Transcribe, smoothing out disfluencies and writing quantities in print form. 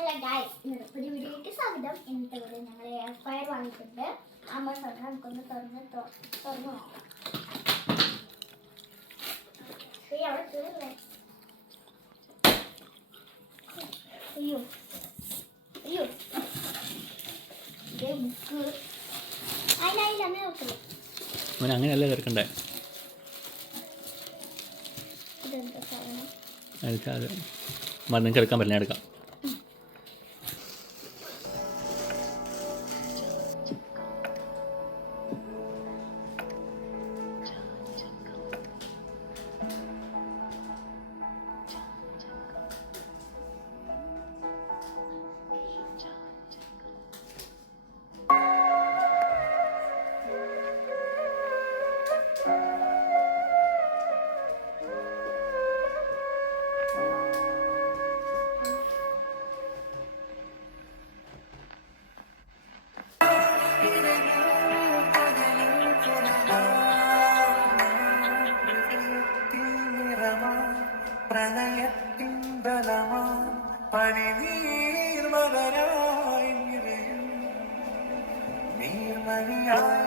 Hello guys, പുതിയ വീഡിയോയ്ക്ക് സ്വാഗതം. ഇന്നത്തെ വീഡിയോ ഞങ്ങൾ എയർ ഫ്രയർ വാങ്ങിയിട്ടുണ്ട്. ആമസോണിൽ നമുക്കൊന്ന് തുറന്ന് നോക്കാം. അവിടെ കയറില്ലേ? അയ്യോ അയ്യോ, ഇതേ ബുക്ക് അതിനായില്ല അങ്ങനെ നോക്കില്ല. അങ്ങനെയല്ലേ തീർക്കണ്ടേ? ഇതെന്താ സാധനം? നിങ്ങൾക്ക് എടുക്കാൻ പറ്റില്ല, എടുക്കാം. നീർമണിയായി